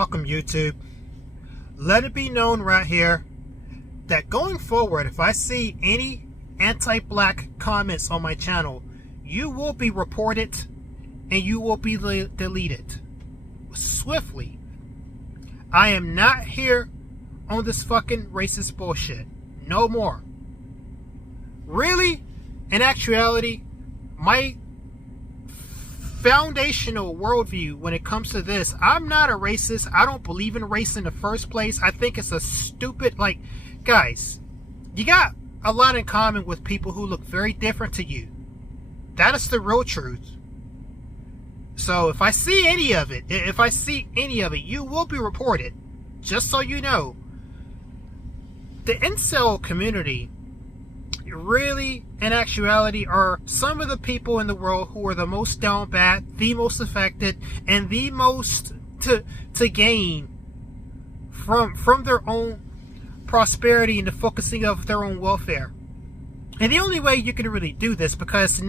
welcome YouTube. Let it be known right here that going forward, if I see any anti-black comments on my channel, you will be reported and you will be deleted swiftly. I am not here on this fucking racist bullshit. No more. Really, in actuality, my foundational worldview when it comes to this, I'm not a racist. I don't believe in race in the first place. I think it's a stupid, guys, you got a lot in common with people who look very different to you. That is the real truth. So if I see any of it, you will be reported. Just so you know. The incel community really, in actuality, are some of the people in the world who are the most down bad, the most affected, and the most to gain from their own prosperity and the focusing of their own welfare. And the only way you can really do this, because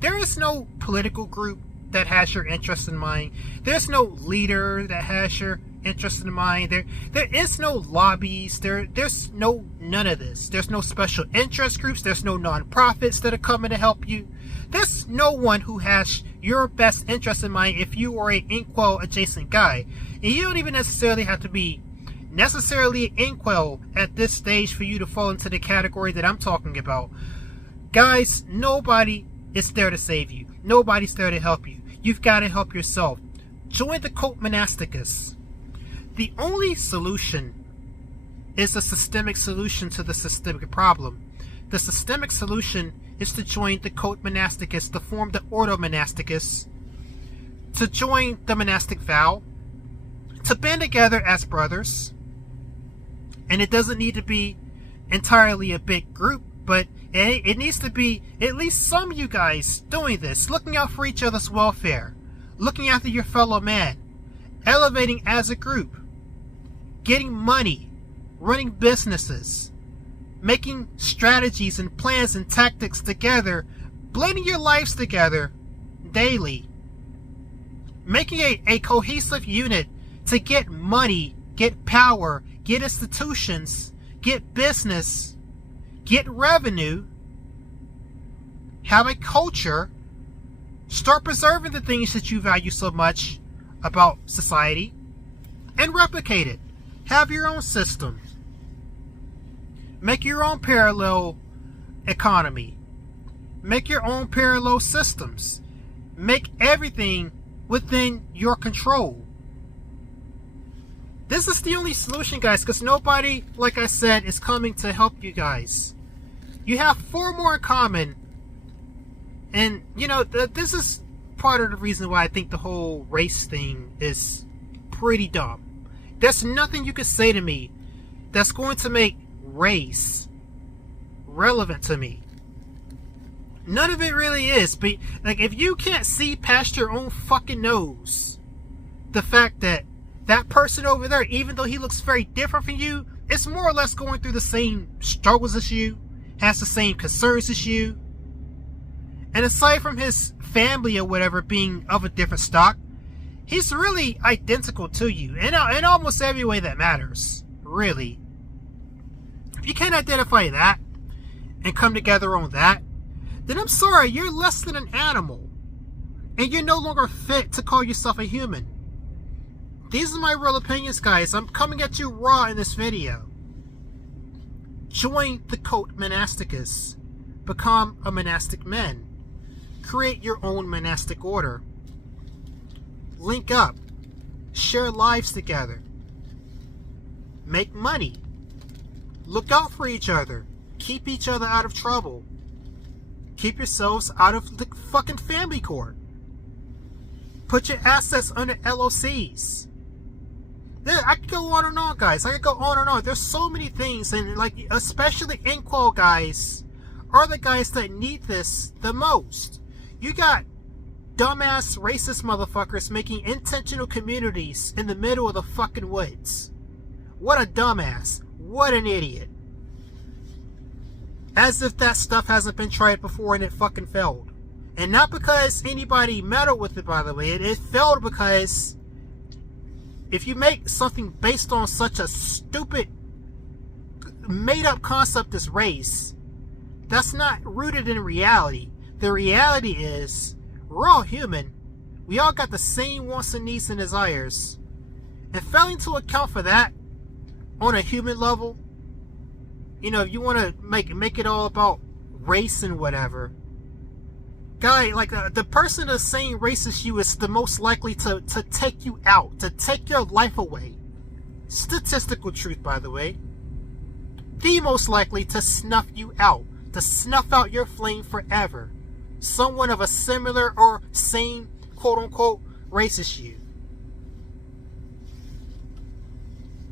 there is no political group that has your interest in mind. There's no leader that has your interest in mind. There is no lobbies. There's none of this. There's no special interest groups. There's no non-profits that are coming to help you. There's no one who has your best interest in mind if you are an inkwell adjacent guy. And you don't even necessarily have to be necessarily an inkwell at this stage for you to fall into the category that I'm talking about. Guys, nobody is there to save you. Nobody's there to help you. You've got to help yourself. Join the cult Monasticus. The only solution is a systemic solution to the systemic problem. The systemic solution is to join the cult Monasticus, to form the Ordo Monasticus, to join the monastic vow, to band together as brothers. And it doesn't need to be entirely a big group, but it needs to be at least some of you guys doing this, looking out for each other's welfare, looking after your fellow man, elevating as a group, getting money, running businesses, making strategies and plans and tactics together, blending your lives together daily, making a cohesive unit to get money, get power, get institutions, get business, get revenue, have a culture, start preserving the things that you value so much about society, and replicate it. Have your own system. Make your own parallel economy. Make your own parallel systems. Make everything within your control. This is the only solution, guys, because nobody, like I said, is coming to help you guys. You have 4 more in common. And, this is part of the reason why I think the whole race thing is pretty dumb. There's nothing you can say to me that's going to make race relevant to me. None of it really is. But, if you can't see past your own fucking nose, the fact that that person over there, even though he looks very different from you, is more or less going through the same struggles as you, has the same concerns as you. And aside from his family or whatever being of a different stock, he's really identical to you in almost every way that matters, really. If you can't identify that and come together on that, then I'm sorry, you're less than an animal. And you're no longer fit to call yourself a human. These are my real opinions, guys. I'm coming at you raw in this video. Join the cult Monasticus. Become a monastic man. Create your own monastic order. Link up. Share lives together. Make money. Look out for each other. Keep each other out of trouble. Keep yourselves out of the fucking family court. Put your assets under LLCs. I could go on and on, guys. I could go on and on. There's so many things, and especially inkwell guys are the guys that need this the most. You got dumbass racist motherfuckers making intentional communities in the middle of the fucking woods. What a dumbass. What an idiot. As if that stuff hasn't been tried before and it fucking failed. And not because anybody meddled with it, by the way. It failed because if you make something based on such a stupid, made-up concept as race, that's not rooted in reality. The reality is, we're all human. We all got the same wants and needs and desires. And failing to account for that on a human level, if you want to make it all about race and whatever, guy, like the person the same race as you is the most likely to take you out, to take your life away. Statistical truth, by the way. The most likely to snuff you out, to snuff out your flame forever. Someone of a similar or same quote-unquote race as you.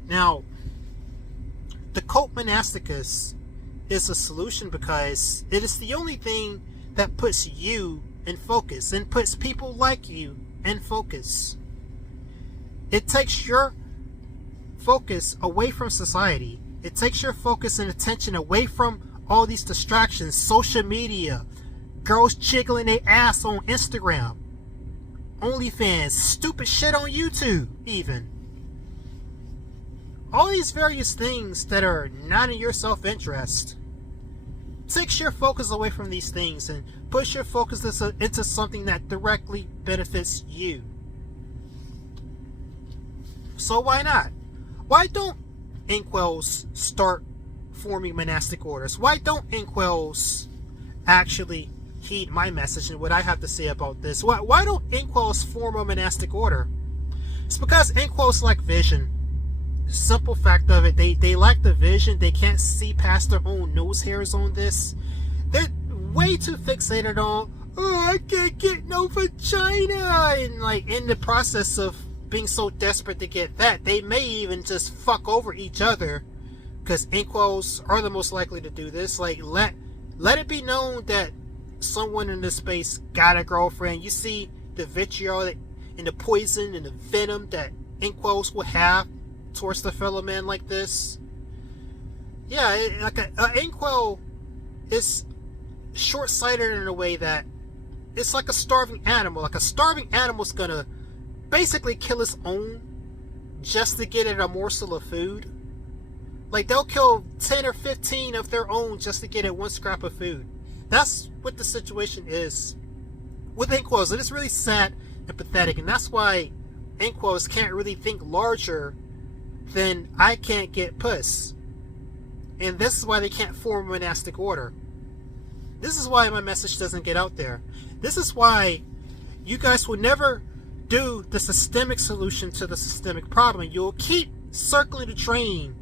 Now, the cult monasticus is a solution because it is the only thing that puts you in focus and puts people like you in focus. It takes your focus away from society. It takes your focus and attention away from all these distractions, social media, girls jiggling their ass on Instagram, OnlyFans, stupid shit on YouTube even. All these various things that are not in your self-interest. Takes your focus away from these things and puts your focus into something that directly benefits you. So why not? Why don't inkwells start forming monastic orders? Why don't inkwells actually heed my message and what I have to say about this? Why don't inkwells form a monastic order? It's because inkwells lack vision. Simple fact of it, they lack the vision. They can't see past their own nose hairs on this. They're way too fixated on, I can't get no vagina, and like in the process of being so desperate to get that, they may even just fuck over each other, because inkwells are the most likely to do this. Like let it be known that someone in this space got a girlfriend. You see the vitriol and the poison and the venom that inkwells will have towards the fellow man like this. Yeah, like an inkwell is short-sighted in a way that it's like a starving animal. Like a starving animal's gonna basically kill its own just to get it a morsel of food. Like they'll kill 10 or 15 of their own just to get it one scrap of food. That's what the situation is with inkwells, and it's really sad and pathetic, and that's why inkwells can't really think larger than I can't get puss. And this is why they can't form a monastic order. This is why my message doesn't get out there. This is why you guys will never do the systemic solution to the systemic problem. You'll keep circling the train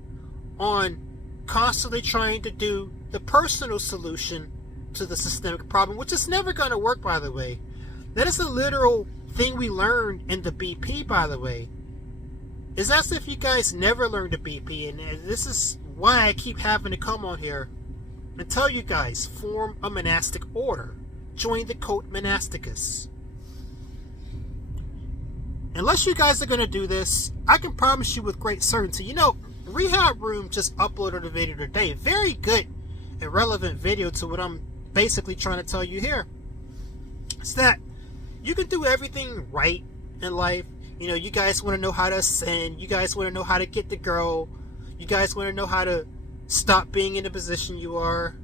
on constantly trying to do the personal solution to the systemic problem, which is never going to work, by the way. That is a literal thing we learned in the BP, by the way. It's as if you guys never learned the BP, and this is why I keep having to come on here and tell you guys, form a monastic order. Join the cult monasticus. Unless you guys are going to do this, I can promise you with great certainty. Rehab Room just uploaded a video today. Very good and relevant video to what I'm basically trying to tell you here. It's that you can do everything right in life. You guys want to know how to ascend. You guys want to know how to get the girl. You guys want to know how to stop being in the position you are.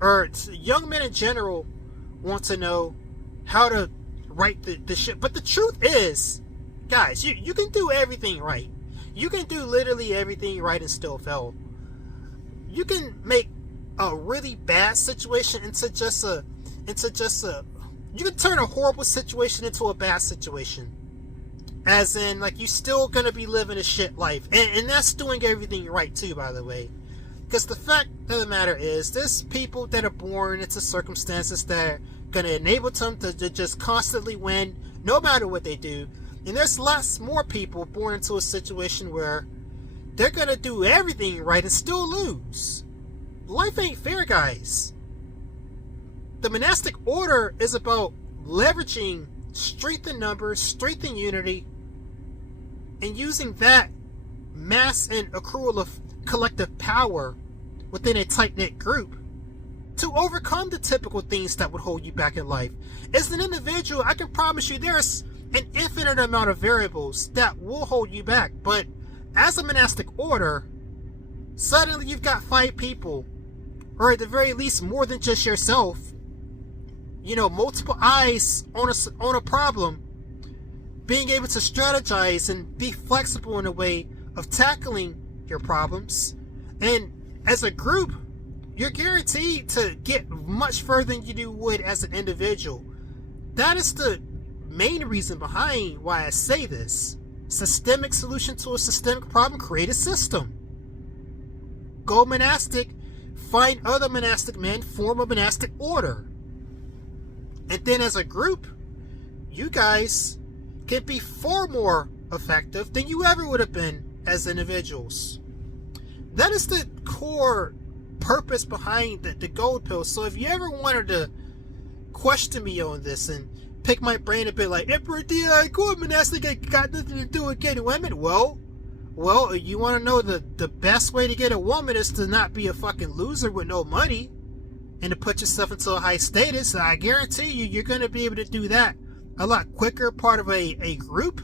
Or young men in general want to know how to right the shit. But the truth is, guys, you can do everything right. You can do literally everything right and still fail. You can make a really bad situation into just a you can turn a horrible situation into a bad situation. As in, like, you're still gonna be living a shit life. And that's doing everything right too, by the way. Because the fact of the matter is, there's people that are born into circumstances that are gonna enable them to just constantly win, no matter what they do. And there's lots more people born into a situation where they're gonna do everything right and still lose. Life ain't fair, guys. The monastic order is about leveraging strength in numbers, strength in unity, and using that mass and accrual of collective power within a tight-knit group to overcome the typical things that would hold you back in life. As an individual, I can promise you there's an infinite amount of variables that will hold you back. But as a monastic order, suddenly you've got 5 people, or at the very least more than just yourself, multiple eyes on a problem, being able to strategize and be flexible in a way of tackling your problems. And as a group, you're guaranteed to get much further than you would as an individual. That is the main reason behind why I say this. Systemic solution to a systemic problem: create a system. Go monastic, find other monastic men, form a monastic order. And then as a group, you guys can be far more effective than you ever would have been as individuals. That is the core purpose behind the gold pill. So if you ever wanted to question me on this and pick my brain a bit, like, Emperor Dion, going monastic, I got nothing to do with getting women. Well, you want to know the best way to get a woman is to not be a fucking loser with no money and to put yourself into a high status. I guarantee you're going to be able to do that a lot quicker, part of a group.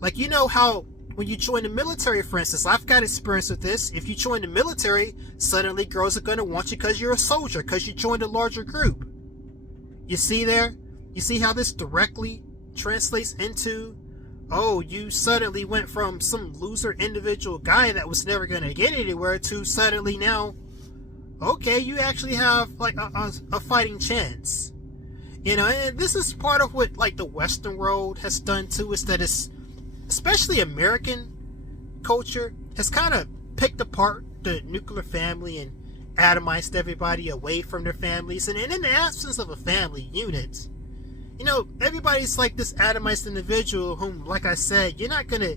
Like, how when you join the military, for instance, I've got experience with this. If you join the military, suddenly girls are going to want you because you're a soldier, because you joined a larger group. You see there? You see how this directly translates into, you suddenly went from some loser individual guy that was never going to get anywhere to suddenly now, okay, you actually have like a fighting chance. And this is part of what like the Western world has done too, is that it's, especially American culture, has kind of picked apart the nuclear family and atomized everybody away from their families. And in the absence of a family unit, everybody's like this atomized individual whom, like I said, you're not going to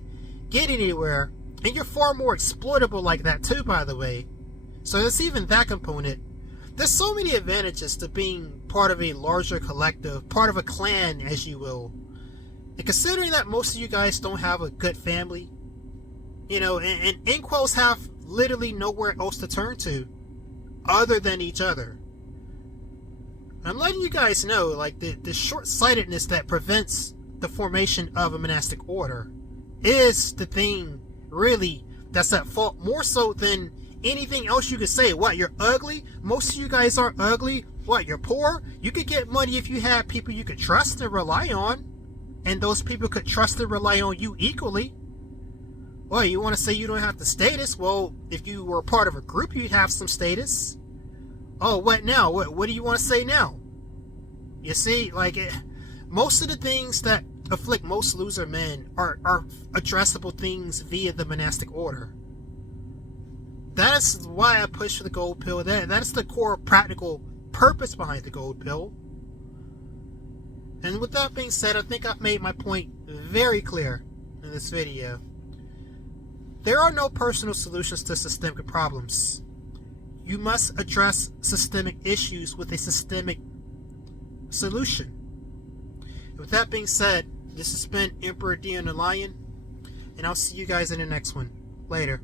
get anywhere. And you're far more exploitable like that too, by the way. So there's even that component. There's so many advantages to being part of a larger collective, part of a clan, as you will. And considering that most of you guys don't have a good family, and inquels have literally nowhere else to turn to other than each other. I'm letting you guys know, like, the short-sightedness that prevents the formation of a monastic order is the thing, really, that's at fault, more so than anything else you could say. What, you're ugly? Most of you guys aren't ugly. What, you're poor? You could get money if you had people you could trust and rely on, and those people could trust and rely on you equally. Well, you want to say you don't have the status? Well, if you were part of a group, you'd have some status. Oh, what now? What do you want to say now? You see, like, most of the things that afflict most loser men are addressable things via the monastic order. That is why I push for the gold pill. That is the core practical purpose behind the gold pill. And with that being said, I think I've made my point very clear in this video. There are no personal solutions to systemic problems. You must address systemic issues with a systemic solution. And with that being said, this has been Emperor Dion the Lion, and I'll see you guys in the next one. Later.